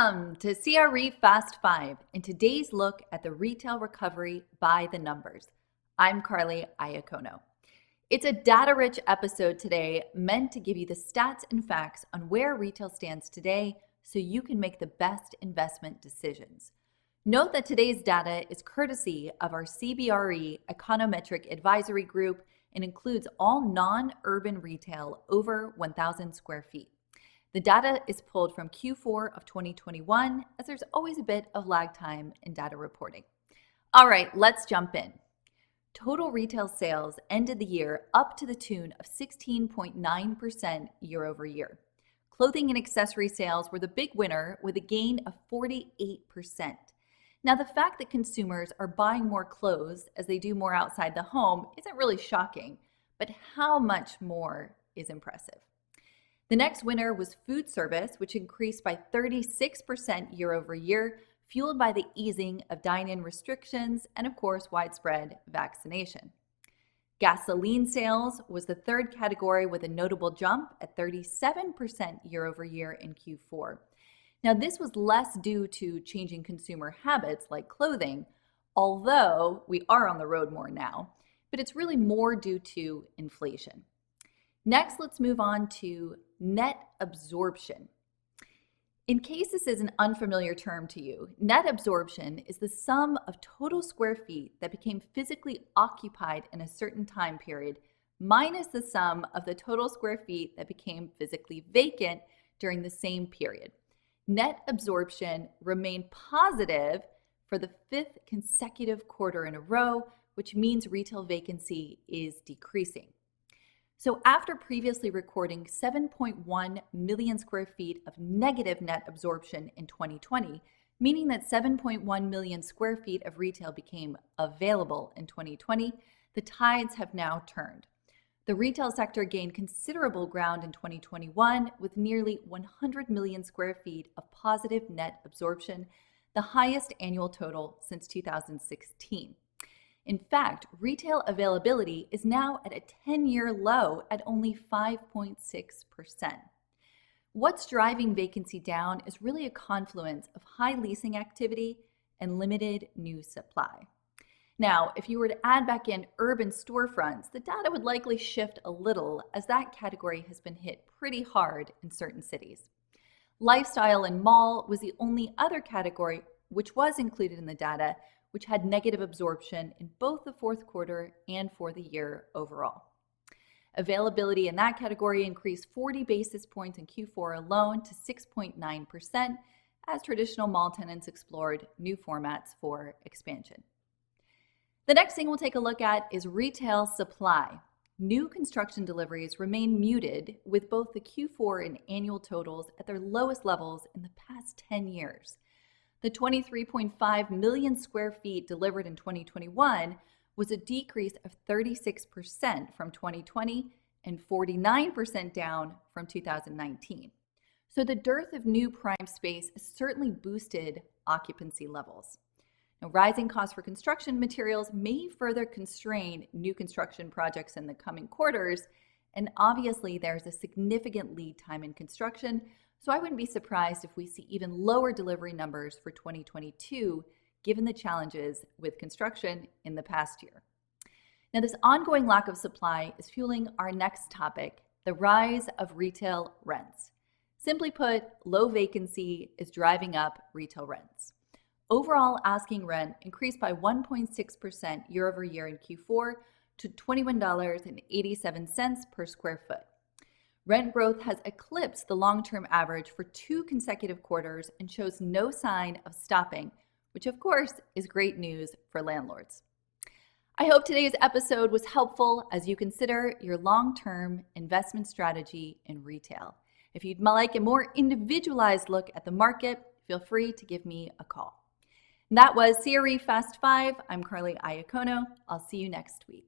Welcome to CRE Fast 5 and today's look at the retail recovery by the numbers. I'm Carly Iacono. It's a data-rich episode today meant to give you the stats and facts on where retail stands today so you can make the best investment decisions. Note that today's data is courtesy of our CBRE Econometric Advisory Group and includes all non-urban retail over 1,000 square feet. The data is pulled from Q4 of 2021, as there's always a bit of lag time in data reporting. All right, let's jump in. Total retail sales ended the year up to the tune of 16.9% year over year. Clothing and accessory sales were the big winner with a gain of 48%. Now, the fact that consumers are buying more clothes as they do more outside the home isn't really shocking, but how much more is impressive. The next winner was food service, which increased by 36% year over year, fueled by the easing of dine-in restrictions and, of course, widespread vaccination. Gasoline sales was the third category with a notable jump at 37% year over year in Q4. Now, this was less due to changing consumer habits like clothing, although we are on the road more now, but it's really more due to inflation. Next, let's move on to net absorption. In case this is an unfamiliar term to you, net absorption is the sum of total square feet that became physically occupied in a certain time period minus the sum of the total square feet that became physically vacant during the same period. Net absorption remained positive for the fifth consecutive quarter in a row, which means retail vacancy is decreasing. So after previously recording 7.1 million square feet of negative net absorption in 2020, meaning that 7.1 million square feet of retail became available in 2020, the tides have now turned. The retail sector gained considerable ground in 2021 with nearly 100 million square feet of positive net absorption, the highest annual total since 2016. In fact, retail availability is now at a 10-year low at only 5.6%. What's driving vacancy down is really a confluence of high leasing activity and limited new supply. Now, if you were to add back in urban storefronts, the data would likely shift a little as that category has been hit pretty hard in certain cities. Lifestyle and mall was the only other category which was included in the data, which had negative absorption in both the fourth quarter and for the year overall. Availability in that category increased 40 basis points in Q4 alone to 6.9% as traditional mall tenants explored new formats for expansion. The next thing we'll take a look at is retail supply. New construction deliveries remain muted with both the Q4 and annual totals at their lowest levels in the past 10 years. The 23.5 million square feet delivered in 2021 was a decrease of 36% from 2020 and 49% down from 2019. So the dearth of new prime space has certainly boosted occupancy levels. Now, rising costs for construction materials may further constrain new construction projects in the coming quarters, and obviously there's a significant lead time in construction, so I wouldn't be surprised if we see even lower delivery numbers for 2022, given the challenges with construction in the past year. Now, this ongoing lack of supply is fueling our next topic, the rise of retail rents. Simply put, low vacancy is driving up retail rents. Overall asking rent increased by 1.6% year over year in Q4 to $21.87 per square foot. Rent growth has eclipsed the long-term average for 2 consecutive quarters and shows no sign of stopping, which of course is great news for landlords. I hope today's episode was helpful as you consider your long-term investment strategy in retail. If you'd like a more individualized look at the market, feel free to give me a call. That was CRE Fast 5. I'm Carly Iacono. I'll see you next week.